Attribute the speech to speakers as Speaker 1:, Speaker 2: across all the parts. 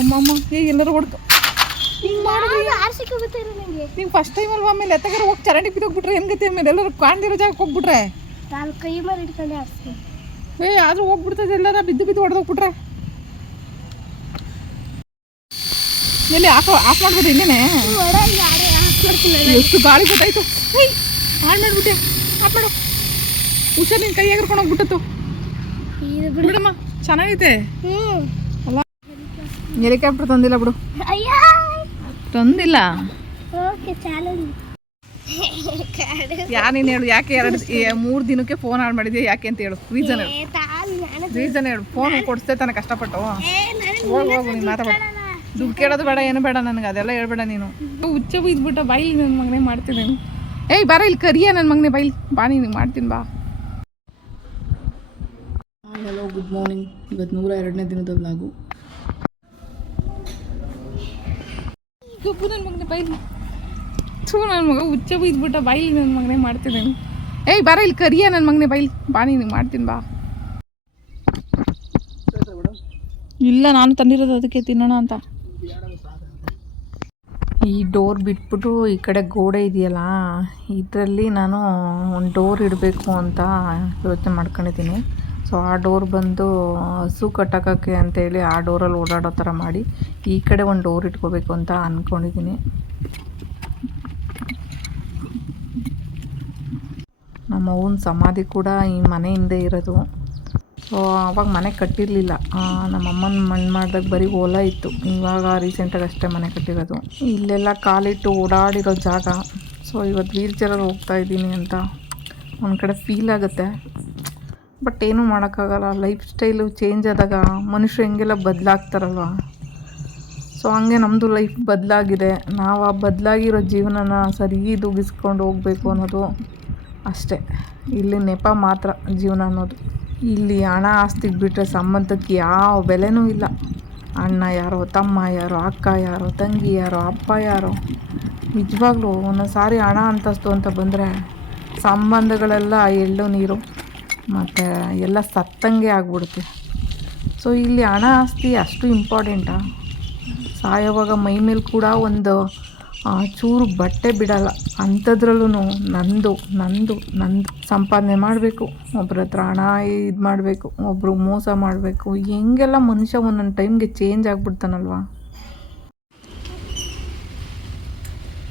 Speaker 1: ಅಮ್ಮ ಈಗ ಎಲ್ಲರೂ ಹೊಡ್ತು ನೀವು ಫಸ್ಟ್ ಟೈಮ್ ಅಲ್ವಾ ಆಮೇಲೆ ಎತ್ತಗಾರ ಹೋಗಿ ಚರಂಡಿ ಬಿದ್ದೋಗ್ಬಿಟ್ರೆ ಏನು ಗತಿ ಆಮೇಲೆ? ಎಲ್ಲರೂ ಕಾಣ್ದಿರೋ ಜಾಗಕ್ಕೆ ಹೋಗ್ಬಿಟ್ರೆ?
Speaker 2: ನಾನು ಕೈ ಮೇಲೆ ಆರ್ಸ್ತೀನಿ
Speaker 1: ಏ ಆದ್ರೂ ಹೋಗ್ಬಿಡ್ತದೆ ಎಲ್ಲರ ಬಿದ್ದು ಬಿದ್ದು ಹೊಡೆದೋಗ್ಬಿಟ್ರೆ. ಎಲ್ಲಿ ಆಫ್ ಆಫ್ ಮಾಡ್ಬೋದು ಇನ್ನೇನೆ. ಎಷ್ಟು ಗಾಳಿ ಗೊತ್ತಾಯ್ತು. ಏಯ್ ಹಾಳು ಮಾಡ್ಬಿಟ್ಟೆ. ಆಫ್ ಮಾಡು. ಹುಷಾರ್ ನಿನ್ನ ಕೈ ಹೋಗ್ಬಿಟ್ಟತ್ತು. ಬಿಡಮ್ಮ ಚೆನ್ನಾಗೈತೆ.
Speaker 2: ಹ್ಞೂ
Speaker 1: ಹೆಲಿಕಾಪ್ಟರ್ ತಂದಿಲ್ಲ ಬಿಡು.
Speaker 2: ಅಯ್ಯ.
Speaker 1: ತಂದಿಲ್ಲ.
Speaker 2: ಓಕೆ ಚಾಲೆಂಜ್
Speaker 1: ಯಾ ನೀನು ಹೇಳು ಯಾಕೆ ಎರಡು ಮೂರು ದಿನಕ್ಕೆ ಫೋನ್ ಹಾಳು ಮಾಡಿದ್ಯಾ ಯಾಕೆ ಅಂತ ಹೇಳು. ರೀಸನ್ ಹೇಳು.
Speaker 2: ನಾನು
Speaker 1: ರೀಸನ್ ಹೇಳು. ಫೋನ್ ಕೊಡಿಸ್ತೇ ತಾನೆ ಕಷ್ಟಪಟ್ಟು. ಹೋಗು ಹೋಗು ನೀನು ಮಾತಾಡ. ದುಡ್ಡು ಕೇಳೋದು ಬೇಡ ಏನು ಬೇಡ ನನಗೆ ಅದೆಲ್ಲ ಹೇಳ್ಬೇಡ ನೀನು. ಹುಚ್ಚ ಇದ್ಬಿಟ್ಟ ಬೈಲಿ ನನ್ನ ಮಗನೇ ಮಾಡ್ತೀನಿ ಏಯ್ ಬರ ಇಲ್ಲಿ ಕರಿಯ ನನ್ನ ಮಗನೇ ಬೈಲ್ ಬಾ ನೀನು ಮಾಡ್ತೀನಿ ಬಾ. ಹಲೋ ಗುಡ್ ಮಾರ್ನಿಂಗ್ ಇವತ್ತು ನೂರ ಎರಡನೇ ದಿನದ ವ್ಲಾಗು ಗಬ್ಬು ನನ್ನ ಮಗನೇ ಬೈಲಿ. ಥೂ ನನ್ನ ಮಗ ಹುಚ್ಚ ಬೈದ್ಬಿಟ್ಟ, ಬೈಲಿ ನನ್ನ ಮಗನೇ ಮಾಡ್ತೀನಿ ಏಯ್, ಬರ ಇಲ್ಲಿ ಕರಿಯ ನನ್ನ ಮಗನೇ ಬೈಲಿ. ಬಾ ನೀನು ಮಾಡ್ತೀನಿ, ಬಾ. ಇಲ್ಲ, ನಾನು ತಂದಿರೋದು ಅದಕ್ಕೆ ತಿನ್ನೋಣ ಅಂತ. ಈ ಡೋರ್ ಬಿಟ್ಬಿಟ್ಟು ಈ ಕಡೆ ಗೋಡೆ ಇದೆಯಲ್ಲ, ಇದರಲ್ಲಿ ನಾನು ಒಂದು ಡೋರ್ ಇಡಬೇಕು ಅಂತ ಯೋಚನೆ ಮಾಡ್ಕೊಂಡಿದ್ದೀನಿ. ಸೊ ಆ ಡೋರ್ ಬಂದು ಹಸು ಕಟ್ಟೋಕ್ಕೆ ಅಂತೇಳಿ ಆ ಡೋರಲ್ಲಿ ಓಡಾಡೋ ಥರ ಮಾಡಿ, ಈ ಕಡೆ ಒಂದು ಡೋರ್ ಇಟ್ಕೋಬೇಕು ಅಂತ ಅಂದ್ಕೊಂಡಿದ್ದೀನಿ ನಮ್ಮ ಅವ್ವನ ಸಮಾಧಿ ಕೂಡ ಈ ಮನೆ ಹಿಂದೆ ಇರೋದು. ಸೊ ಅವಾಗ ಮನೆ ಕಟ್ಟಿರಲಿಲ್ಲ. ನಮ್ಮ ಅಮ್ಮನ ಮಣ್ಣು ಮಾಡಿದಾಗ ಬರೀ ಹೊಲ ಇತ್ತು. ಇವಾಗ ರೀಸೆಂಟಾಗಿ ಅಷ್ಟೇ ಮನೆ ಕಟ್ಟಿರೋದು. ಇಲ್ಲೆಲ್ಲ ಕಾಲಿಟ್ಟು ಓಡಾಡಿರೋ ಜಾಗ. ಸೊ ಇವತ್ತು ವೀಲ್ ಚೇರಲ್ಲಿ ಹೋಗ್ತಾ ಇದ್ದೀನಿ ಅಂತ ಒಂದು ಕಡೆ ಫೀಲ್ ಆಗುತ್ತೆ. ಬಟ್ ಏನೂ ಮಾಡೋಕ್ಕಾಗಲ್ಲ. ಲೈಫ್ ಸ್ಟೈಲು ಚೇಂಜ್ ಆದಾಗ ಮನುಷ್ಯರು ಹೆಂಗೆಲ್ಲ ಬದಲಾಗ್ತಾರಲ್ವ? ಸೊ ಹಂಗೆ ನಮ್ಮದು ಲೈಫ್ ಬದಲಾಗಿದೆ. ನಾವು ಆ ಬದಲಾಗಿರೋ ಜೀವನನ ಸರಿ ದುಗಿಸ್ಕೊಂಡು ಹೋಗಬೇಕು ಅನ್ನೋದು ಅಷ್ಟೇ. ಇಲ್ಲಿ ನೆಪ ಮಾತ್ರ ಜೀವನ ಅನ್ನೋದು. ಇಲ್ಲಿ ಹಣ ಆಸ್ತಿಗೆ ಬಿಟ್ಟರೆ ಸಂಬಂಧಕ್ಕೆ ಯಾವ ಬೆಲೆನೂ ಇಲ್ಲ. ಅಣ್ಣ ಯಾರೋ, ತಮ್ಮ ಯಾರೋ, ಅಕ್ಕ ಯಾರೋ, ತಂಗಿ ಯಾರೋ, ಅಪ್ಪ ಯಾರೋ. ನಿಜವಾಗ್ಲೂ ಒಂದೊಂದು ಸಾರಿ ಹಣ ಅಂತಸ್ತು ಅಂತ ಬಂದರೆ ಸಂಬಂಧಗಳೆಲ್ಲ ಎಳ್ಳು ನೀರು. ಮತ್ತು ಎಲ್ಲ ಸತ್ತಂಗೆ ಆಗ್ಬಿಡುತ್ತೆ. ಸೊ ಇಲ್ಲಿ ಹಣ ಆಸ್ತಿ ಅಷ್ಟು ಇಂಪಾರ್ಟೆಂಟಾ ಸಾಯೋವಾಗ ಮೈ ಮೇಲೆ ಕೂಡ ಒಂದು ಚೂರು ಬಟ್ಟೆ ಬಿಡಲ್ಲ. ಅಂಥದ್ರಲ್ಲೂ ನಂದು ನಂದು ನಂದು. ಸಂಪಾದನೆ ಮಾಡಬೇಕು, ಒಬ್ರ ಹತ್ರ ಹಣ ಇದು ಮಾಡಬೇಕು ಒಬ್ಬರು ಮೋಸ ಮಾಡಬೇಕು. ಹೆಂಗೆಲ್ಲ ಮನುಷ್ಯ ಒಂದೊಂದು ಟೈಮ್ಗೆ ಚೇಂಜ್ ಆಗ್ಬಿಡ್ತಾನಲ್ವಾ?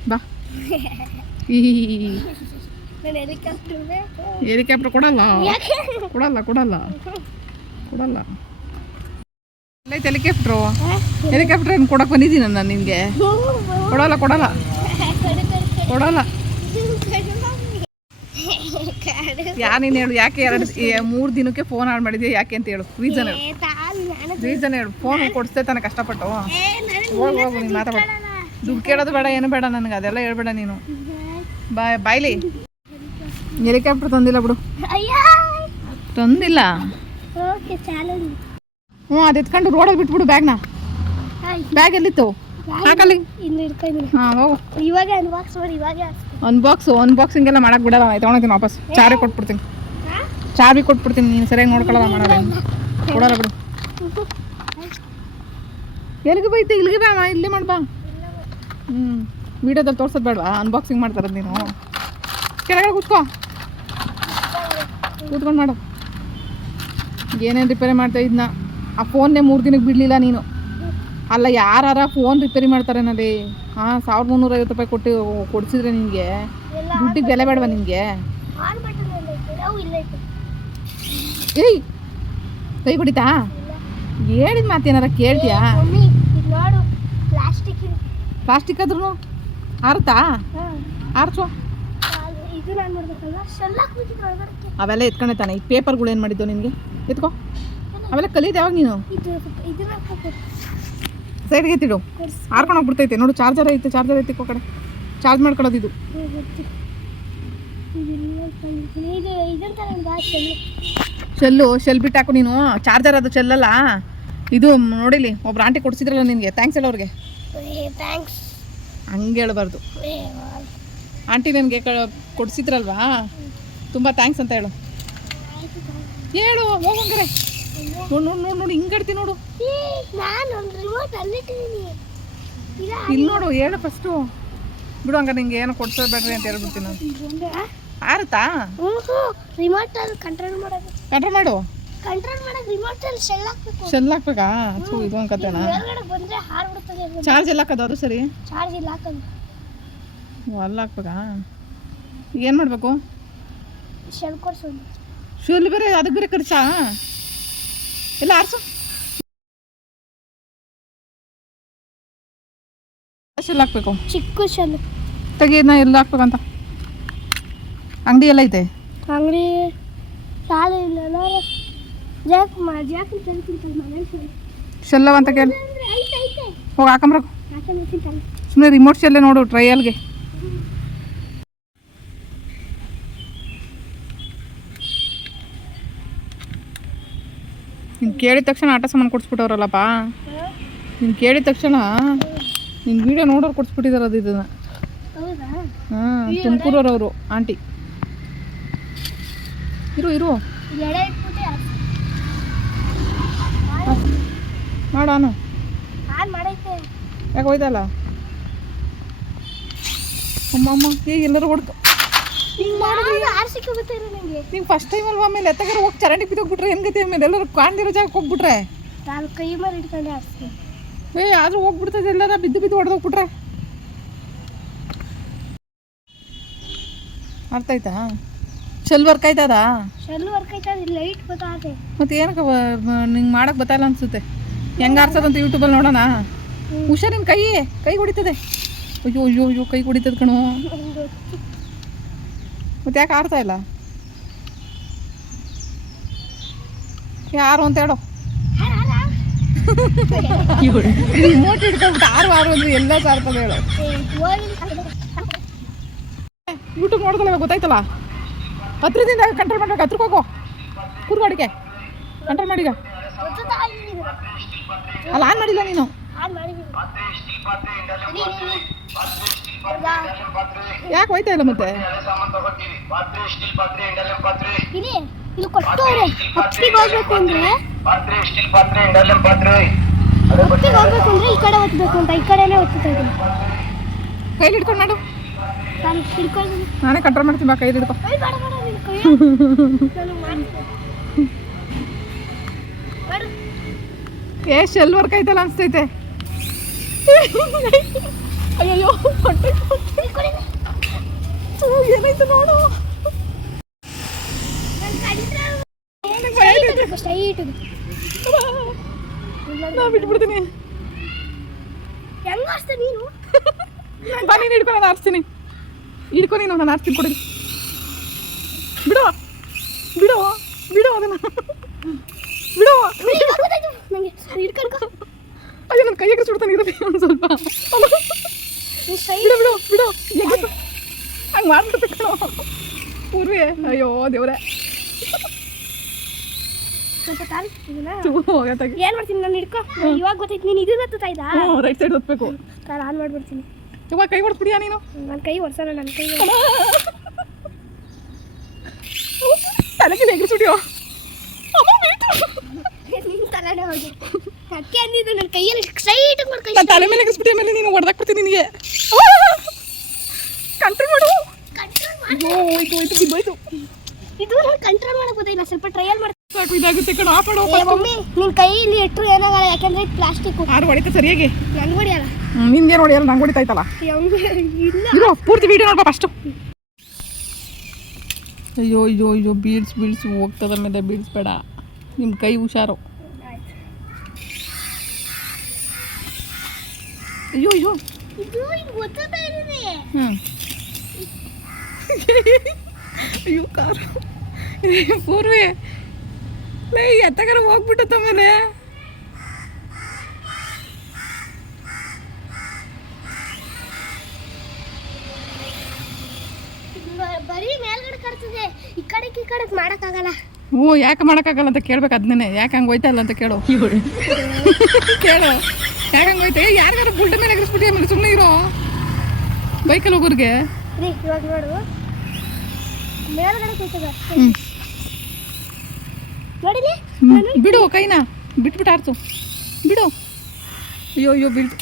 Speaker 1: ಬಾ.
Speaker 2: ಹೆಲಿಕಾಪ್ಟರ್
Speaker 1: ಕೊಡಲ್ಲ? ಕೊಡಲ್ಲ ಕೊಡಲ್ಲ. ಕೊಡಲ್ಲ. ಎಲ್ಲೈತೆ ಹೆಲಿಕಾಪ್ಟ್ರು? ಹೆಲಿಕಾಪ್ಟರ್ ಏನು ಕೊಡಕ್ಕೆ ಬಂದಿದ್ದೀನಿ ನಾನು ನಿನಗೆ? ಕೊಡಲ್ಲ ಕೊಡಲ್ಲ. ಕೊಡಲ್ಲ.
Speaker 2: ಕಾಡು.
Speaker 1: ಯಾ ನೀನು ಹೇಳು ಯಾಕೆ ಎರಡು ಮೂರು ದಿನಕ್ಕೆ ಫೋನ್ ಹಾಳು ಮಾಡಿದ್ಯಾ ಯಾಕೆ ಅಂತ ಹೇಳು. ರೀಸನ್ ಹೇಳು. ರೀಸನ್ ಹೇಳು. ಫೋನ್ ಕೊಡಿಸ್ತೇ ತಾನೆ ಕಷ್ಟಪಟ್ಟು. ಹೋಗು ಹೋಗು ನೀನು ಮಾತಾಡ ದುಡ್ಡು ಕೇಳೋದು ಬೇಡ ಏನು ಬೇಡ ನನಗೆ. ಅದೆಲ್ಲ ಹೇಳ್ಬೇಡ ನೀನು. ಬಾಯ್ ಬಾಯ್ಲಿ. ಹೆಲಿಕಾಪ್ಟರ್ ತಂದಿಲ್ಲ ಬಿಡು.
Speaker 2: ಅಯ್ಯ.
Speaker 1: ತಂದಿಲ್ಲ? ಹ್ಞೂ ಅದು ಎತ್ಕೊಂಡು ರೋಡಲ್ಲಿ ಬಿಟ್ಬಿಡು ಬ್ಯಾಗ್ನ ಬ್ಯಾಗ್ ಎಲ್ಲಿತ್ತು? ಹಾಕಲ್ಲಿ. ಹಾಂ ಹೋಗು.
Speaker 2: ಇವಾಗ ಅನ್ಬಾಕ್ಸ್ ಮಾಡಿ ಇವಾಗ
Speaker 1: ಅನ್ಬಾಕ್ಸು ಅನ್ಬಾಕ್ಸಿಂಗ್ ಎಲ್ಲ ಮಾಡಕ್ಕೆ ಬಿಡಲ್ಲ ತೊಗೊಂಡಿದ್ದೀನಿ ವಾಪಸ್. ಚಾರಿ ಕೊಟ್ಬಿಡ್ತೀನಿ. ಚಾಬಿ ಕೊಟ್ಬಿಡ್ತೀನಿ ನೀನು ಸರಿಯಾಗಿ ನೋಡ್ಕೊಳ್ಳಲ್ಲ ಮಾಡೋಲ್ಲ ಕೊಡಲ್ಲ ಬಿಡು. ಎಲ್ಲಿಗೆ ಬೈತೆ ಇಲ್ಲಿಗೆ ಬಾ ಇಲ್ಲೇ ಮಾಡ್ಬಾ ಹ್ಞೂ ವೀಡಿಯೋದಲ್ಲಿ ತೋರ್ಸೋದು ಬೇಡವಾ? ಅನ್ಬಾಕ್ಸಿಂಗ್ ಮಾಡ್ತಾರದು ನೀನು. ಕೆಳಗಡೆ ಕೂತ್ಕೋ. ಕೂತ್ಕೊಂಡು ಮಾಡು. ಏನೇನು ರಿಪೇರಿ ಮಾಡ್ತಾ ಇದ್ನ? ಆ ಫೋನ್ನೇ ಮೂರು ದಿನಕ್ಕೆ ಬಿಡಲಿಲ್ಲ ನೀನು. ಅಲ್ಲ ಯಾರಾರ ಫೋನ್ ರಿಪೇರಿ ಮಾಡ್ತಾರೇನಲ್ಲಿ ಹಾಂ ಸಾವಿರದ ಮುನ್ನೂರೈವತ್ತು ರೂಪಾಯಿ ಕೊಟ್ಟು ಕೊಡಿಸಿದ್ರೆ ನಿನಗೆ ದುಡ್ಡಿಗೆ ಬೆಲೆ ಬೇಡವಾ ನಿನಗೆ ಏಯ್! ಕೈ ಬಿಡಿತಾ? ಹೇಳಿದ ಮಾತೇನಾರ ಕೇಳ್ತೀಯಾ?
Speaker 2: ಪ್ಲಾಸ್ಟಿಕ್
Speaker 1: ಆದ್ರೂ ಆರುತ್ತಾ? ಆರ್ಸು.
Speaker 2: ಇದು ನಾನು ಮಾಡ್ಬೇಕಲ್ಲ? ಶೆಲ್ಲಾಕ್ ಬಿಟ್ಟಿದ್ರು ಒಳಗಡೆ
Speaker 1: ಅವೆಲ್ಲ ಎತ್ಕೊಂಡೆ ತಾನೆ. ಈ ಪೇಪರ್ಗಳು ಏನು ಮಾಡಿದ್ದು ನಿನಗೆ? ಎತ್ಕೋ. ಅವೆಲ್ಲ ಕಲಿಯೋದು ಯಾವಾಗ ನೀನು?
Speaker 2: ಇದು
Speaker 1: ಸೈಡ್ಗೆ ಎತ್ತಿಡು. ಹಾರ್ಕೊಂಡು ಹೋಗ್ಬಿಡ್ತೈತೆ. ನೋಡು ಚಾರ್ಜರ್ ಐತೆ ಚಾರ್ಜರ್ ಐತಿ ಕಡೆ. ಚಾರ್ಜ್ ಮಾಡ್ಕೊಳ್ಳೋದು ಇದು.
Speaker 2: ಶೆಲ್ಲು
Speaker 1: ಶೆಲ್ ಬಿಟ್ಟು ಹಾಕು ನೀನು. ಚಾರ್ಜರ್ ಅದು ಶೆಲ್ಲಲ್ಲ ಇದು ನೋಡಿಲಿ ಒಬ್ರು ಆಂಟಿ ಕೊಡಿಸಿದ್ರಲ್ಲ ನಿನಗೆ. ಥ್ಯಾಂಕ್ಸ್ ಹೇಳೋರಿಗೆ. ಅವ್ರಿಗೆ
Speaker 2: ಥ್ಯಾಂಕ್ಸ್
Speaker 1: ಹಂಗೆ ಹೇಳ್ಬಾರ್ದು. ಆಂಟಿ ನನಗೆ ಕೊಡಿಸಿದ್ರಲ್ವಾ? ತುಂಬ ಥ್ಯಾಂಕ್ಸ್ ಅಂತ ಹೇಳು. ಹೇಳು ಹೋಗಂಗ್ರೆ ನೋಡು ನೋಡು ನೋಡು ನೋಡು ಹಿಂಗಡ್ತಿ ನೋಡು.
Speaker 2: ಇಲ್ಲ
Speaker 1: ನೋಡು ಹೇಳು ಫಸ್ಟು ಬಿಡು ಹಂಗ ನಿಂಗೆ ಏನು ಕೊಡ್ಸೋದು ಬೇಡ್ರಿ ಅಂತ ಹೇಳ್ಬಿಡ್ತೀನಿ ನಾನು. ಆರುತ್ತಾ?
Speaker 2: ರಿಮೋಟ್ ಅಲ್ಲಿ ಕಂಟ್ರೋಲ್ ಮಾಡೋದು.
Speaker 1: ಕಂಟ್ರೋಲ್ ಮಾಡು.
Speaker 2: ಕಂಟ್ರೋಲ್ ಮಾಡೋದು ರಿಮೋಟ್ ಅಲ್ಲಿ ಶೆಲ್ ಹಾಕ್ಬೇಕು.
Speaker 1: ಶೆಲ್ ಹಾಕ್ಬೇಕಾ? ಥೂ ಇದೊಂದು ಕತೆನಾ?
Speaker 2: ಮೇಲ್ಗಡೆ ಬಂದ್ರೆ ಹಾರ್ಬಿಡ್ತದೆ.
Speaker 1: ಚಾರ್ಜ್ ಎಲ್ಲ ಹಾಕೋದು ಅದು ಸರಿ?
Speaker 2: ಚಾರ್ಜ್ ಇಲ್ಲ ಹಾಕೋದು.
Speaker 1: ಅಲ್ಲಿ ಹಾಕ್ಬೇಕಾ? ಏನು ಮಾಡಬೇಕು?
Speaker 2: ಶೆಲ್
Speaker 1: ಬೇರೆ ಅದಕ್ಕೆ ಬೇರೆ ಖರ್ಚಾ ಇಲ್ಲ ಆರ್ಸು. ಶೆಲ್ ಹಾಕ್ಬೇಕು.
Speaker 2: ಚಿಕ್ಕ ಶೆಲ್.
Speaker 1: ತೆಗಿಯೋದನ್ನ ಎಲ್ಲ ಹಾಕ್ಬೇಕಂತ. ಅಂಗಡಿ ಎಲ್ಲ ಐತೆ?
Speaker 2: ಅಂಗಡಿ ಶಾಲೆ ಇಲ್ಲ ಜಾಕ್
Speaker 1: ಶೆಲ್ಲವ ಅಂತ ಕೇಳಿ ಹೋಗಿ ಹಾಕಂಬ್ರ
Speaker 2: ಯಾಕಂದ್ರೆ
Speaker 1: ಸುಮ್ಮನೆ ರಿಮೋಟ್ ಶೆಲ್ಲೇ ನೋಡು ಟ್ರಯಲ್ಗೆ ನೀನು ಕೇಳಿದ ತಕ್ಷಣ ಆಟ ಸಾಮಾನು ಕೊಡ್ಸ್ಬಿಟ್ಟವ್ರಲ್ಲಪ್ಪ. ನೀನು ಕೇಳಿದ ತಕ್ಷಣ ನಿನ್ ವಿಡಿಯೋ ನೋಡೋರು ಕೊಡ್ಸ್ಬಿಟ್ಟಿದಾರೆ ಅದು ಇದನ್ನು. ಹಾಂ ತುಮಕೂರವ್ರು ಅವರು ಆಂಟಿ. ಇರು ಇರು.
Speaker 2: ಎಡೆ ಇಟ್ಬಿಟ್ಟೆ
Speaker 1: ಮಾಡು ಆನು.
Speaker 2: ಆನ್ ಮಾಡೈತೆ.
Speaker 1: ಯಾಕೆ ಹೋಯ್ತಲ್ಲ ಅಮ್ಮ ಅಮ್ಮ ಏ ಎಲ್ಲರೂ ಹೊಡ್ಕೊ ನೀವು ಫಸ್ಟ್ ಟೈಮ್ ಅಲ್ವಾ ಆಮೇಲೆ? ಎತ್ತಗಾರ ಹೋಗಿ ಚರಂಡಿ ಬಿದ್ದೋಗ್ಬಿಟ್ರೆ ಏನು ಗತಿ ಆಮೇಲೆ? ಎಲ್ಲರೂ ಕಾಣ್ದಿರೋ ಜಾಗಕ್ಕೆ ಹೋಗ್ಬಿಟ್ರೆ?
Speaker 2: ನಾನು ಕೈ ಮೇಲೆ ಇಟ್ಕೊಂಡೆ ಆರ್ಸಿ
Speaker 1: ಏ ಆದರೂ ಹೋಗ್ಬಿಡ್ತದೆ ಎಲ್ಲರ ಬಿದ್ದು ಬಿದ್ದು ಹೊಡೆದೋಗ್ಬಿಟ್ರೆ ಅರ್ಥ ಆಯ್ತಾ ಚೆಲ್ ವರ್ಕ್ ಆಯ್ತದ?
Speaker 2: ಶೆಲ್ ವರ್ಕ್ ಆಯ್ತದ ಲೈಟ್ ಬತ್ತಾದೆ
Speaker 1: ಮತ್ತೆ ಏನಕ್ಕೆ ನಿಂಗೆ ಮಾಡಕ್ಕೆ ಬತ್ತಾಯಿಲ್ಲ ಅನ್ಸುತ್ತೆ? ಹೆಂಗೆ ಆರ್ಸೋದಂತ ಯೂಟ್ಯೂಬಲ್ಲಿ ನೋಡೋಣ? ಹುಷಾರಿನ ಕೈ ಕೈ ಹೊಡಿತದೆ. ಅಯ್ಯೋ ಅಯ್ಯೋ ಅಯ್ಯೋ ಕೈ ಕುಡಿತದ ಕಣೋ. ಮತ್ತೆ ಯಾಕೆ ಆಡ್ತಾ ಇಲ್ಲ? ಯಾರು ಅಂತ ಹೇಳೋ. ರಿಮೋಟ್ ಹಿಡ್ಕೊಂಡ್ಬಿಟ್ಟು ಆರು ಆರು ಅಂದ್ರೆ ಎಲ್ಲ ಸಾರ್ತದೆ ಹೇಳು. ಯೂಟ್ಯೂಬ್ ನೋಡ್ದಲ್ಲ ಗೊತ್ತಾಯ್ತಲ್ಲ? ಹತ್ರದಿಂದ ಕಂಟ್ರೋಲ್ ಮಾಡ್ಬೇಕು ಹತ್ರಕ್ಕೆ ಹೋಗೋ. ಕೂರ್ಗಾಡಿಗೆ ಕಂಟ್ರೋಲ್ ಮಾಡಿಗ ಅಲ್ಲ ಆನ್ ಮಾಡಿಲ್ಲ ನೀನು. ಯಾಕೆ ಹೋಯ್ತಾ ಇಲ್ಲ ಮತ್ತೆ?
Speaker 2: ಇಲ್ಲಿ ಕೊಟ್ಟವ್ರೆ. ಹತ್ತಿಗೆ ಹೋಗ್ಬೇಕು ಅಂದ್ರೆ? ಹತ್ತಿಗೆ ಹೋಗ್ಬೇಕು ಅಂದ್ರೆ ಈ ಕಡೆ ಒತ್ತಬೇಕು ಅಂತ ಈ ಕಡೆನೇ ಒತ್ತುತ್ತಾ ಇದ್ದೀನಿ.
Speaker 1: ಕೈಲಿ ಹಿಡ್ಕೊಂಡು ಮಾಡು.
Speaker 2: ನಾನು ಹಿಡ್ಕೊಂಡು
Speaker 1: ನಾನೇ ಕಂಟ್ರೋಲ್ ಮಾಡ್ತೀನಿ ಬಾ ಕೈಲಿ ಹಿಡ್ಕೊ. ಏ ಶೆಲ್ ವರ್ಕ್ ಆಯ್ತಲ್ಲ ಅನ್ಸ್ತೈತೆ. ಅಯ್ಯೋ ಹೊಟ್ಟೆ ಏನಾಯ್ತು ನೋಡು. ನಾ ಬಿಟ್ಬಿಡ್ತೀನಿ.
Speaker 2: ಹೆಂಗ ಅಷ್ಟೇ ನೀನು?
Speaker 1: ಬಾ ನೀನು ಹಿಡ್ಕೊ ನಾನು ಆರಿಸ್ತೀನಿ ಹಿಡ್ಕೊ ನೀನು ನಾನು ಆರಿಸ್ತೀನಿ ಕೊಡಿ. ಬಿಡು. ಬಿಡೋ. ಬಿಡೋ ಅದನ್ನ. ಬಿಡೋ.
Speaker 2: ಹಿಡ್ಕೊಂಡು
Speaker 1: ಅಯ್ಯೋ ನನ್ನ ಕೈಯಾಗ ಸುಡ್ತಾನೆ ಇರಲಿ ಒಂದು ಸ್ವಲ್ಪ. ಬಿಡು ಬಿಡು ಬಿಡು. ಹಂಗೆ ಮಾಡ್ಬಿಡ್ತೆ ಕಣೋ. ಪೂರ್ವಿ ಅಯ್ಯೋ ದೇವ್ರೆ.
Speaker 2: ಸ್ವಲ್ಪ ತಾಳಿ ಏನ್ ಮಾಡ್ತೀನಿ ನಾನು ಹಿಡ್ಕೊ? ಇವಾಗ ಗೊತ್ತೈತಿ ನೀನು ಇದ್ದಾ
Speaker 1: ರೈಟ್ ಸೈಡ್
Speaker 2: ನಾನು ಆನ್ ಮಾಡ್ಬಿಡ್ತೀನಿ.
Speaker 1: ಇವಾಗ ಕೈ ಹೊಡ್ಸ್ಬಿಡಿಯಾ ನೀನು?
Speaker 2: ನನ್ನ ಕೈ ನನ್ನ ಕೈ
Speaker 1: ತಲೆಗೆ
Speaker 2: ತಲೆನೇ ಹೋಗಿ ಅದಕ್ಕೆ ಅಂದಿದ್ದು ನನ್ನ ಕೈಯಲ್ಲಿ ಸ್ಟ್ರೈಟ್ ಮಾಡ್ಕೊ
Speaker 1: ನಾನು ತಲೆ ಮೇಲೆ ಎಗರಿಸ್ಬಿಟ್ಟು ಮೇಲೆ ನೀನು ಹೊಡೆದಾಕ್ಬಿಡ್ತೀನಿ ನಿನಗೆ. ಕಂಟ್ರೋಲ್ ಮಾಡು. ಅಯ್ಯೋ ಹೋಯ್ತು ಹೋಯ್ತು ಬಿದ್ದೋಯ್ತು
Speaker 2: ಇದು ನಾನು ಕಂಟ್ರೋಲ್ ಮಾಡಕ್ ಗೊತ್ತಿಲ್ಲ ಸ್ವಲ್ಪ ಟ್ರಯಲ್ ಮಾಡಿ
Speaker 1: ಸಾಕು ಇದಾಗುತ್ತೆ ಕಣ ಆಫ್ ಮಾಡು
Speaker 2: ಮಮ್ಮಿ ನಿನ್ನ ಕೈಯಲ್ಲಿ ಇಟ್ಟರು ಏನಾಗಲ್ಲ ಯಾಕಂದ್ರೆ ಇದು ಪ್ಲಾಸ್ಟಿಕ್
Speaker 1: ಆರು ಹೊಡಿತ ಸರಿಯಾಗಿ?
Speaker 2: ನಂಗೆ ಹೊಡಿಯಲ್ಲ?
Speaker 1: ನಿಂದೇನು ಹೊಡಿಯಲ್ಲ ನಂಗೆ ಹೊಡಿತಾಯ್ತಲ್ಲ
Speaker 2: ಇಲ್ಲ.
Speaker 1: ಇರು ಪೂರ್ತಿ ವಿಡಿಯೋ ನೋಡ್ಬಾ ಫಸ್ಟು ಅಯ್ಯೋ ಅಯ್ಯೋ ಅಯ್ಯೋ ಬೀಳ್ಸ್ ಬೀಳ್ಸ್ ಹೋಗ್ತದ ಮೇಲೆ ಬೀಳ್ಸ್ಬೇಡ ನಿಮ್ಮ ಕೈ ಹುಷಾರು. ಅಯ್ಯೋ ಅಯ್ಯೋ.
Speaker 2: ಇದೆ
Speaker 1: ಅಯ್ಯೋ ಕಾರು ಪೂರ್ವಿ. ಲೇ ಎತ್ತಗಾರ ಹೋಗ್ಬಿಟ್ಟು ತಮ್ಮನೆ.
Speaker 2: ಬರೀ ಮೇಲ್ಗಡೆ ಕಟ್ತದೆ ಈ ಕಡೆಗೆ ಈ ಕಡೆಗೆ ಮಾಡಕ್ಕಾಗಲ್ಲ.
Speaker 1: ಓ ಯಾಕೆ ಮಾಡೋಕ್ಕಾಗಲ್ಲ ಅಂತ ಕೇಳ್ಬೇಕು ಅದನ್ನೇ. ಯಾಕೆ ಹಂಗೆ ಹೋಯ್ತಾ ಇಲ್ಲ ಅಂತ ಕೇಳು. ಕೇಳು. ಯಾಕೆ ಹಂಗೆ ಹೋಯ್ತಾ ಯಾರಿಗಾರ ಬುಲ್ಟ ಮೇಲೆ ಎಗರಿಸ್ಬಿಟ್ಟು ಆಮೇಲೆ ಸುಮ್ಮನೆ ಇರೋ? ಬೈಕಲ್ಲಿ ಹೋಗೋರಿಗೆ?
Speaker 2: ಇವಾಗ ನೋಡು. ಮೇಲ್ಗಡೆ ಕೂತದ
Speaker 1: ಹ್ಞೂ
Speaker 2: ನೋಡಿಲಿ?
Speaker 1: ಬಿಡು ಕೈನ. ಬಿಟ್ಬಿಟ್ಟು ಆಡ್ತು ಬಿಡು. ಅಯ್ಯೋ ಅಯ್ಯೋ ಬಿಡ್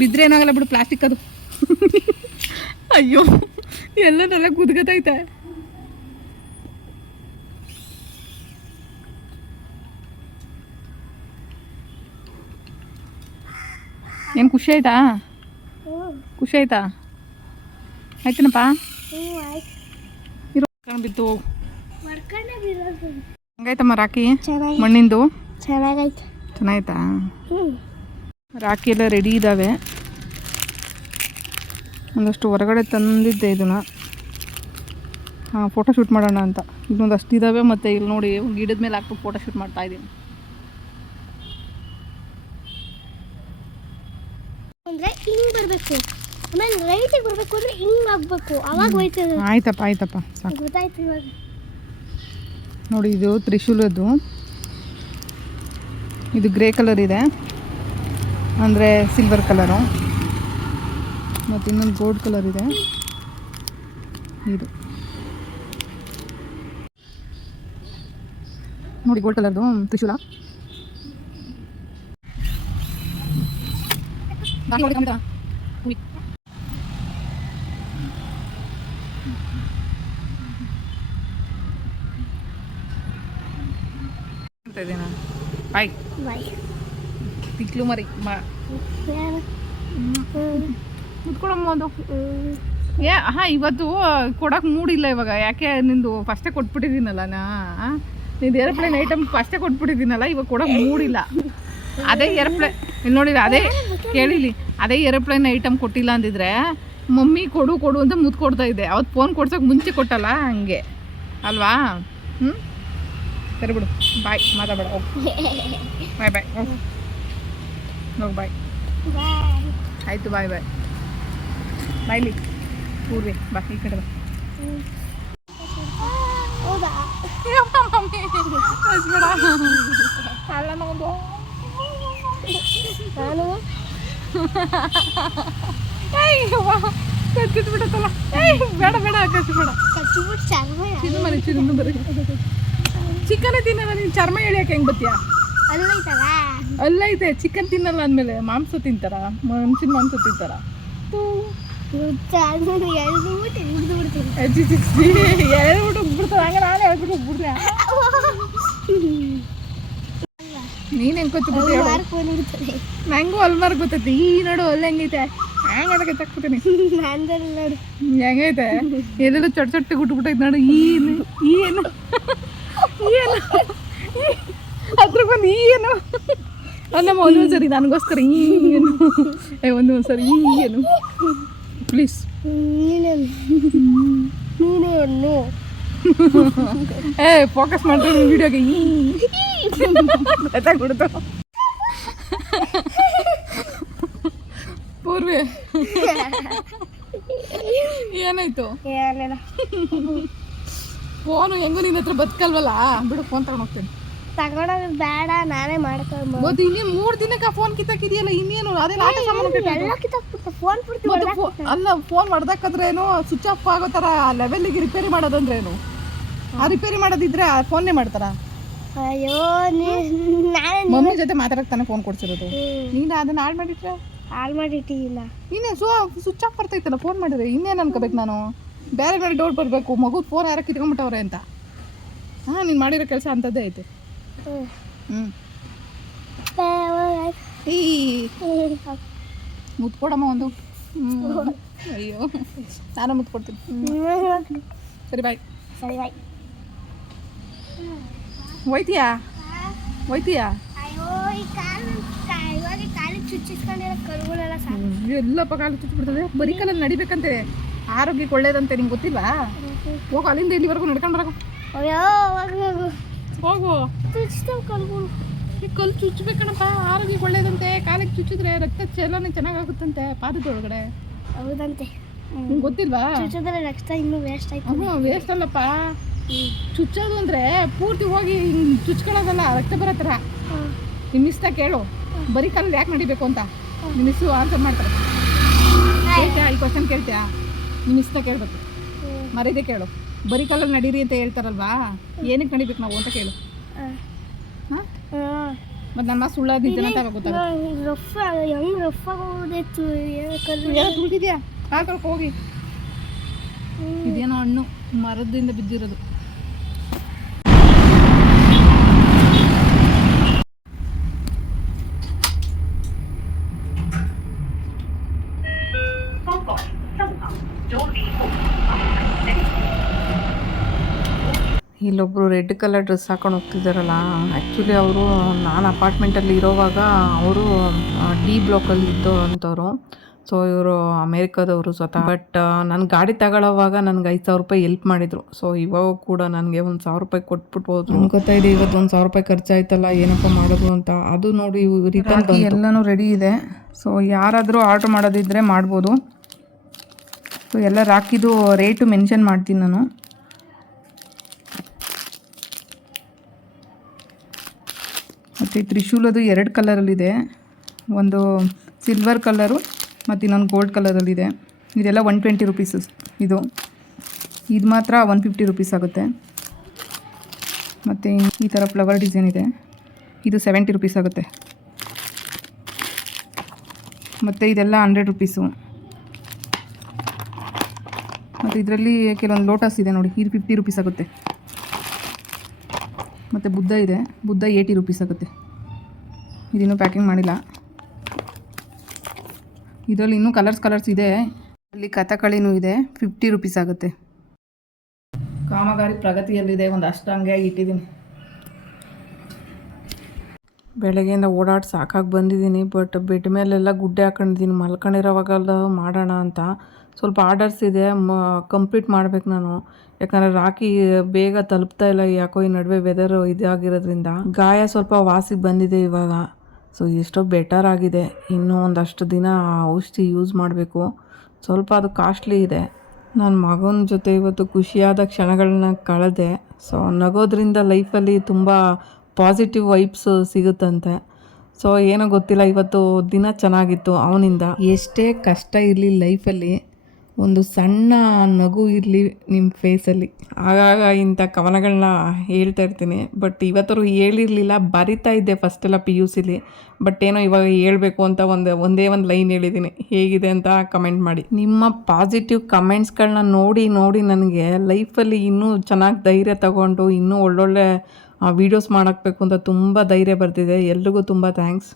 Speaker 1: ಬಿದ್ದರೆ ಏನಾಗಲ್ಲ ಬಿಡು ಪ್ಲಾಸ್ಟಿಕ್ ಅದು. ಅಯ್ಯೋ ಎಲ್ಲನೆಲ್ಲ ಕುದ್ಗತೈತೆ ಏನು ಖುಷಿ ಆಯ್ತಾ? ಖುಷಿ ಆಯ್ತಾ? ಆಯ್ತೇನಪ್ಪ? ಇರೋ ಬಿತ್ತು ಹಂಗಾಯ್ತಮ್ಮ ರಾಖಿ? ಮಣ್ಣಿಂದು?
Speaker 2: ಚೆನ್ನಾಗೈತೆ
Speaker 1: ಚೆನ್ನಾಯ್ತಾ ರಾಖಿ ಎಲ್ಲ ರೆಡಿ ಇದ್ದಾವೆ ಒಂದಷ್ಟು ಹೊರಗಡೆ ತಂದಿದ್ದೆ ಇದನ್ನು. ಹಾಂ ಫೋಟೋ ಶೂಟ್ ಮಾಡೋಣ ಅಂತ. ಇನ್ನೊಂದು ಅಷ್ಟು ಇದ್ದಾವೆ ಮತ್ತು ಇಲ್ಲಿ ನೋಡಿ ಗಿಡದ ಮೇಲೆ ಹಾಕ್ಬಿಟ್ಟು ಫೋಟೋ ಶೂಟ್ ಮಾಡ್ತಾ ಇದ್ದೀನಿ
Speaker 2: ಅಂದರೆ ಹಿಂಗೆ ಬರಬೇಕು. ಆಮೇಲೆ ರೈಟಿಗೆ ಬರಬೇಕು ಅಂದರೆ ಹಿಂಗೆ ಆಗಬೇಕು. ಅವಾಗ ಹೋಯ್ತದೆ.
Speaker 1: ಆಯ್ತಪ್ಪ ಆಯ್ತಪ್ಪ ಸಾಕು.
Speaker 2: ಗೊತ್ತಾಯ್ತು ಇವಾಗ.
Speaker 1: ನೋಡಿ ಇದು ತ್ರಿಶೂಲದ್ದು. ಇದು ಗ್ರೇ ಕಲರ್ ಇದೆ. ಅಂದರೆ ಸಿಲ್ವರ್ ಕಲರು ಮತ್ತು ಇನ್ನೊಂದು ಗೋಲ್ಡ್ ಕಲರ್ ಇದೆ. ಇದು. ನೋಡಿ ಗೋಲ್ಡ್ ಕಲರ್ದು ತ್ರಿಶೂಲ. ನೋಡಿ ಇದೀನ ಬಾಯ್. ತಿಕ್ಲು ಮರಿ ಮುತ್ಕೊಳಮ್ಮ ಒಂದು. ಏ ಹಾಂ ಇವತ್ತು ಕೊಡೋಕೆ ಮೂಡಿಲ್ಲ ಇವಾಗ. ಯಾಕೆ ನಿಂದು ಫಸ್ಟೇ ಕೊಟ್ಬಿಟ್ಟಿದ್ದೀನಲ್ಲ ನಾ? ನಿಂದು ಏರ್ಪ್ಲೇನ್ ಐಟಮ್ ಫಸ್ಟೇ ಕೊಟ್ಬಿಟ್ಟಿದ್ದೀನಲ್ಲ ಇವಾಗ ಕೊಡೋಕೆ ಮೂಡಿಲ್ಲ. ಅದೇ ಏರ್ಪ್ಲೇನ್ ಇಲ್ಲಿ ನೋಡಿಲ್ಲ ಅದೇ ಕೇಳಿಲಿ. ಅದೇ ಏರೋಪ್ಲೇನ್ ಐಟಮ್ ಕೊಟ್ಟಿಲ್ಲ ಅಂದಿದ್ರೆ ಮಮ್ಮಿ ಕೊಡು ಕೊಡು ಅಂತ ಮುದ್ದು ಕೊಡ್ತಾ ಇದ್ದೆ. ಅವತ್ತು ಫೋನ್ ಕೊಡ್ಸೋಕೆ ಮುಂಚೆ ಕೊಟ್ಟಲ್ಲ ಹಂಗೆ. ಅಲ್ವಾ? ಹ್ಞೂ ಸರಿ ಬಿಡು. ಬಾಯ್ ಮಾತಾಡಬೇಡ. ಬಾಯ್ ಬಾಯ್ ಹೋಗಿ. ಬಾಯ್ ಆಯಿತು ಬಾಯ್ ಬಾಯ್ ಬಾಯ್ಲಿ ಊರ್ವಿ ಬಾ ಈ ಕಡೆ ಬಾ.
Speaker 2: ಹೌದಾ?
Speaker 1: ಅಲ್ಲ ನಮ್ಮದು
Speaker 2: ನಾನು
Speaker 1: ಕಚ್ಚಿಟ್ಬಿಡತ್ತಲ್ಲ ಏಯ್, ಬೇಡ ಬೇಡ ಕಚ್ಚಿಬೇಡ
Speaker 2: ಕಚ್ಚಿಬಿಟ್ಟು ಚೆನ್ನಾಗಿ
Speaker 1: ಚಿನ್ನ ಮನೆ ತಿನ್ನು ಬರೀ ಚಿಕನ್ ತಿನ್ನಲ್ಲ, ನೀನು ಚರ್ಮ ಎಳಿಯಕ್ಕೆ ಹೆಂಗೆ ಬತ್ತೀಯ
Speaker 2: ಅಲ್ಲೈತಲ್ಲ
Speaker 1: ಅಲ್ಲೈತೆ, ಚಿಕನ್ ತಿನ್ನಲ್ಲ ಅಂದಮೇಲೆ ಮಾಂಸ ತಿಂತಾರ? ಮನ್ಸಿನ ಮಾಂಸ ತಿಂತಾರ? ಹೇಳ್ಬಿಟ್ಟು ಹೋಗ್ಬಿಡ್ತಾರೆ ಹಂಗೆ ನಾನು ಹೇಳ್ಬಿಟ್ಟು ಹೋಗ್ಬಿಡ್ತೆ ನೀನು ಹೆಂಗೆ ಕೊಚ್ಚಿಬಿಟ್ಟು ಹೇಳು?
Speaker 2: ಮಾರ್ಕ್ ಬಂದ್ಬಿಡ್ತದೆ
Speaker 1: ನಂಗೂ ಅಲ್ಮಾರ್ ಗೊತ್ತೈತಿ. ಈ ನೋಡು ಅಲ್ಲಿ ಹೆಂಗೈತೆ? ಹ್ಯಾಂಗ ಮಾಡಕ್ಕೆ ತಕ್ಬಿಡ್ತೀನಿ
Speaker 2: ನಂದಲ್ಲಿ ನೋಡು.
Speaker 1: ಹೆಂಗೈತೆ? ಎಲ್ಲೆಲ್ಲ ಚೊಟ್ಟ ಚೊಟ್ಟ ಗುಟ್ಬಿಟ್ಟೈತೆ ನೋಡು. ಏನು ಏನು ಏನು ಅದ್ರ ಬಂದು ಏನು. ನಮ್ಮ ಒಂದೊಂದು ಸರಿ ನನಗೋಸ್ಕರ ಈ ಏನು. ಏ ಒಂದು ಸರಿ ಈ ಏನು. ಪ್ಲೀಸ್
Speaker 2: ನೀನು ನೀನೇನು
Speaker 1: ಏ ಫೋಕಸ್ ಮಾಡ್ತೀನಿ ವಿಡಿಯೋಗೆ ಈ ಗೊತ್ತಾಗ್ಬಿಡ್ತು ಪೂರ್ವಿ. ಏನಾಯ್ತು? ಫೋನು ಹೆಂಗೂ ನಿನ್ನ ಹತ್ರ ಬದುಕಲ್ವಲ್ಲ? ಬಿಡು ಫೋನ್ ತಗೊಂಡು ಹೋಗ್ತೀನಿ.
Speaker 2: ತಗೊಳೋದು ಬೇಡ ನಾನೇ ಮಾಡ್ಕೊಂಡು
Speaker 1: ಇನ್ನೇ ಮೂರು ದಿನಕ್ಕೆ ಆ ಫೋನ್ ಕಿತ್ತಾಕಿದೆಯಲ್ಲ ಇನ್ನೇನು? ಅದೇ ಆಟ ಸಾಮಾನು
Speaker 2: ಫೋನ್
Speaker 1: ಅಲ್ಲ ಫೋನ್ ಹೊಡ್ದಾಕದ್ರೆ ಏನು ಸ್ವಿಚ್ ಆಫ್ ಆಗೋ ಥರ ಲೆವೆಲ್ಗೆ ರಿಪೇರಿ ಮಾಡೋದಂದ್ರೆ ಏನು ಆ ರಿಪೇರಿ ಮಾಡೋದಿದ್ರೆ ಆ ಫೋನ್ನೇ ಮಾಡ್ತಾರ?
Speaker 2: ಅಯ್ಯೋ ನಾನೇ
Speaker 1: ಮಮ್ಮಿ ಜೊತೆ ಮಾತಾಡಕ್ಕೆ ತಾನೇ ಫೋನ್ ಕೊಡ್ಸಿರೋದು. ನೀನು ಅದನ್ನ ಹಾಳು ಮಾಡಿಟ್ರೆ?
Speaker 2: ಹಾಳು ಮಾಡಿಟ್ಟಿಲ್ಲ
Speaker 1: ಇನ್ನೇ ಸೊ ಸ್ವಿಚ್ ಆಫ್ ಬರ್ತೈತಲ್ಲ ಫೋನ್ ಮಾಡಿದ್ರೆ? ಇನ್ನೇನು ಅನ್ಕೋಬೇಕು ನಾನು? ಬೇರೆ ಬೇರೆ ಡೌಟ್ ಬರಬೇಕು ಮಗು ಫೋನ್ ಯಾರ ಕಿತ್ಕೊಂಡ್ಬಿಟ್ಟವ್ರೆ ಅಂತ. ಹಾಂ ನೀನು ಮಾಡಿರೋ ಕೆಲಸ ಅಂಥದ್ದೇ ಐತೆ. ಹ್ಞೂ ಈ ಮುತ್ಕೊಡಮ್ಮ ಒಂದು. ಅಯ್ಯೋ ನಾನು ಮುತ್ಕೊಡ್ತೀನಿ. ಸರಿ ಬಾಯ್
Speaker 2: ಸರಿ ಬಾಯ್
Speaker 1: ಹೋಯ್ತೀಯಾ ಹೋಯ್ತೀಯಾ
Speaker 2: ಅಯ್ಯೋ ಈ ಕಾಲು ಇವಾಗ ಈ ಕಾಲಿಗೆ ಚುಚ್ಚಿಸ್ಕೊಂಡಿರೋ ಕರುಗಳೆಲ್ಲ ಸಾಕು
Speaker 1: ಎಲ್ಲಪ್ಪ ಕಾಲು ಚುಚ್ಚಿಬಿಡ್ತದೆ ಬರೀ ಕಾಲಲ್ಲಿ ನಡಿಬೇಕಂತೆ. ಆರೋಗ್ಯಕ್ಕೆ ಒಳ್ಳೇದಂತೆ ನಿಂಗೆ ಗೊತ್ತಿಲ್ವಾ? ಹೋಗು ಅಲ್ಲಿಂದ ಇಲ್ಲಿವರೆಗೂ ನಡ್ಕೊಂಡು ಬರಕು
Speaker 2: ಹೋಗು
Speaker 1: ಈ ಕಲ್ಲು ಚುಚ್ಚಬೇಕಣಪ್ಪ ಆರೋಗ್ಯಕ್ಕೆ ಒಳ್ಳೇದಂತೆ. ಕಾಲಕ್ಕೆ ಚುಚ್ಚಿದ್ರೆ ರಕ್ತ ಚಲನೆ ಚೆನ್ನಾಗಾಗುತ್ತಂತೆ ಪಾದದ ಒಳಗಡೆ
Speaker 2: ಹೌದಂತೆ.
Speaker 1: ನಿಂಗೆ ಗೊತ್ತಿಲ್ವಾ?
Speaker 2: ಚುಚ್ಚಿದ್ರೆ ರಕ್ತ ಇನ್ನೂ ವೇಸ್ಟ್ ಆಯ್ತು.
Speaker 1: ವೇಸ್ಟ್ ಅಲ್ಲಪ್ಪ. ಚುಚ್ಚೋದು ಅಂದರೆ ಪೂರ್ತಿ ಹೋಗಿ ಹಿಂಗೆ ಚುಚ್ಕೊಳ್ಳೋದಲ್ಲ ರಕ್ತ ಬರೋ ಥರ. ನಿಮ್ಮ ಇಷ್ಟ ಕೇಳು. ಬರೀ ಕಾಲಲ್ಲಿ ಯಾಕೆ ನಡಿಬೇಕು ಅಂತ. ನಿಮ್ಮ ಇಷ್ಟು ಆನ್ಸರ್ ಮಾಡ್ತಾರೆ. ಕೇಳ್ತೀಯಾ? ಈ ಕ್ವಶನ್ ಕೇಳ್ತೀಯಾ? ನಿಮ್ಮ ಇಷ್ಟ ಕೇಳಬೇಕು. ಮರೀದೆ ಕೇಳು. ಬರೀ ಕಾಲಲ್ಲಿ ನಡೀರಿ ಅಂತ ಹೇಳ್ತಾರಲ್ವಾ? ಏನಕ್ಕೆ ನಡಿಬೇಕು ನಾವು ಅಂತ ಕೇಳು. ಹಾಂ. ಮತ್ತು ನನ್ನ ಸುಳ್ಳ ನಿಜನ ಅಂತ ಗೊತ್ತಾಗುತ್ತೆ.
Speaker 2: ರಫ್ ಹೆಂಗ್ ರಫ್ ಆಗೋದಿತ್ತು
Speaker 1: ತುಳಿದಿದ್ಯಾ ಹೋಗಿ. ಇದೇನೋ ಹಣ್ಣು ಮರದಿಂದ ಬಿದ್ದಿರೋದು. ಇಲ್ಲೊಬ್ರು ರೆಡ್ ಕಲರ್ ಡ್ರೆಸ್ ಹಾಕೊಂಡು ಹೋಗ್ತಿದ್ದಾರಲ್ಲ ಆ್ಯಕ್ಚುಲಿ ಅವರು ನಾನು ಅಪಾರ್ಟ್ಮೆಂಟಲ್ಲಿ ಇರೋವಾಗ ಅವರು ಡಿ ಬ್ಲಾಕಲ್ಲಿ ಇದ್ದು ಅಂಥವ್ರು ಸೊ ಇವರು ಅಮೇರಿಕಾದವರು ಸ್ವತಃ. ಬಟ್ ನಾನು ಗಾಡಿ ತಗೊಳ್ಳೋವಾಗ ನನಗೆ ಐದು ಸಾವಿರ ರೂಪಾಯಿ ಎಲ್ಪ್ ಮಾಡಿದರು. ಸೊ ಇವಾಗ ಕೂಡ ನನಗೆ ಒಂದು ಸಾವಿರ ರೂಪಾಯಿ ಕೊಟ್ಬಿಟ್ಟು ಹೋದ್ರು ಗೊತ್ತಾ ಗೊತ್ತಾಯಿದೆ ಇವತ್ತು ಒಂದು ಸಾವಿರ ರೂಪಾಯಿ ಖರ್ಚಾಯ್ತಲ್ಲ ಏನಪ್ಪ ಮಾಡೋದು ಅಂತ. ಅದು ನೋಡಿ ರಿಟರ್ನ್ ಎಲ್ಲನೂ ರೆಡಿ ಇದೆ. ಸೊ ಯಾರಾದರೂ ಆರ್ಡ್ರ್ ಮಾಡೋದಿದ್ದರೆ ಮಾಡ್ಬೋದು. ಸೊ ಎಲ್ಲ ರಾಕಿದು ರೇಟು ಮೆನ್ಷನ್ ಮಾಡ್ತೀನಿ ನಾನು. ಮತ್ತು ತ್ರಿಶೂಲದು ಎರಡು ಕಲರಲ್ಲಿದೆ. ಒಂದು ಸಿಲ್ವರ್ ಕಲರು ಮತ್ತು ಇನ್ನೊಂದು ಗೋಲ್ಡ್ ಕಲರಲ್ಲಿದೆ ಇದೆಲ್ಲ ಒನ್ ಟ್ವೆಂಟಿ ರುಪೀಸು ಇದು. ಇದು ಮಾತ್ರ ಒನ್ ಫಿಫ್ಟಿ ರುಪೀಸ್ ಆಗುತ್ತೆ. ಮತ್ತು ಈ ಥರ ಫ್ಲವರ್ ಡಿಸೈನ್ ಇದೆ. ಇದು ಸೆವೆಂಟಿ ರುಪೀಸ್ ಆಗುತ್ತೆ. ಮತ್ತು ಇದೆಲ್ಲ ಹಂಡ್ರೆಡ್ ರುಪೀಸು ಮತ್ತು ಇದರಲ್ಲಿ ಕೆಲವೊಂದು ಲೋಟಸ್ ಇದೆ ನೋಡಿ. ಇದು ಫಿಫ್ಟಿ ರುಪೀಸ್ ಆಗುತ್ತೆ. ಮತ್ತು ಬುದ್ಧ ಇದೆ. ಬುದ್ಧ ಏಯ್ಟಿ ರುಪೀಸ್ ಆಗುತ್ತೆ. ಇದಿನ್ನೂ ಪ್ಯಾಕಿಂಗ್ ಮಾಡಿಲ್ಲ. ಇದರಲ್ಲಿ ಇನ್ನೂ ಕಲರ್ಸ್ ಕಲರ್ಸ್ ಇದೆ. ಅಲ್ಲಿ ಕಥಕಳಿನೂ ಇದೆ. ಫಿಫ್ಟಿ ರುಪೀಸ್ ಆಗುತ್ತೆ. ಕಾಮಗಾರಿ ಪ್ರಗತಿಯಲ್ಲಿದೆ. ಒಂದು ಅಷ್ಟಂಗೆ ಇಟ್ಟಿದ್ದೀನಿ. ಬೆಳಗ್ಗೆಯಿಂದ ಓಡಾಡಿ ಸಾಕಾಗಿ ಬಂದಿದ್ದೀನಿ ಬಟ್ ಬೆಡ್ ಮೇಲೆಲ್ಲ ಗುಡ್ಡೆ ಹಾಕೊಂಡಿದ್ದೀನಿ. ಮಲ್ಕೊಂಡಿರೋವಾಗೆಲ್ಲ ಮಾಡೋಣ ಅಂತ. ಸ್ವಲ್ಪ ಆರ್ಡರ್ಸ್ ಇದೆ, ಮ ಕಂಪ್ಲೀಟ್ ಮಾಡ್ಬೇಕು ನಾನು. ಯಾಕಂದರೆ ರಾಖಿ ಬೇಗ ತಲುಪ್ತಾ ಇಲ್ಲ, ಯಾಕೋ ಈ ನಡುವೆ ವೆದರ್ ಇದಾಗಿರೋದ್ರಿಂದ. ಗಾಯ ಸ್ವಲ್ಪ ವಾಸಿಗೆ ಬಂದಿದೆ ಇವಾಗ. ಸೊ ಎಷ್ಟೋ ಬೆಟರ್ ಆಗಿದೆ. ಇನ್ನೂ ಒಂದಷ್ಟು ದಿನ ಔಷಧಿ ಯೂಸ್ ಮಾಡಬೇಕು. ಸ್ವಲ್ಪ ಅದು ಕಾಸ್ಟ್ಲಿ ಇದೆ. ನನ್ನ ಮಗನ ಜೊತೆ ಇವತ್ತು ಖುಷಿಯಾದ ಕ್ಷಣಗಳನ್ನ ಕಳೆದೆ. ಸೊ ನಗೋದ್ರಿಂದ ಲೈಫಲ್ಲಿ ತುಂಬ ಪಾಸಿಟಿವ್ ವೈಬ್ಸ್ ಸಿಗುತ್ತಂತೆ. ಸೊ ಏನೋ ಗೊತ್ತಿಲ್ಲ, ಇವತ್ತು ದಿನ ಚೆನ್ನಾಗಿತ್ತು ಅವನಿಂದ. ಎಷ್ಟೇ ಕಷ್ಟ ಇರಲಿ ಲೈಫಲ್ಲಿ ಒಂದು ಸಣ್ಣ ನಗು ಇರಲಿ ನಿಮ್ಮ ಫೇಸಲ್ಲಿ ಆಗಾಗ ಇಂಥ ಕವನಗಳನ್ನ ಹೇಳ್ತಾ ಇರ್ತೀನಿ. ಬಟ್ ಇವತ್ತರು ಹೇಳಿರಲಿಲ್ಲ ಬರಿತಾ ಇದ್ದೆ ಫಸ್ಟೆಲ್ಲ ಪಿ ಯು ಸಿಲಿ ಬಟ್ ಏನೋ ಇವಾಗ ಹೇಳಬೇಕು ಅಂತ ಒಂದು ಒಂದೇ ಒಂದು ಲೈನ್ ಹೇಳಿದ್ದೀನಿ. ಹೇಗಿದೆ ಅಂತ ಕಮೆಂಟ್ ಮಾಡಿ. ನಿಮ್ಮ ಪಾಸಿಟಿವ್ ಕಮೆಂಟ್ಸ್ಗಳನ್ನ ನೋಡಿ ನೋಡಿ ನನಗೆ ಲೈಫಲ್ಲಿ ಇನ್ನೂ ಚೆನ್ನಾಗಿ ಧೈರ್ಯ ತಗೊಂಡು ಇನ್ನೂ ಒಳ್ಳೊಳ್ಳೆ ವೀಡಿಯೋಸ್ ಮಾಡಾಕಬೇಕು ಅಂತ ತುಂಬ ಧೈರ್ಯ ಬರ್ತಿದೆ. ಎಲ್ರಿಗೂ ತುಂಬ ಥ್ಯಾಂಕ್ಸ್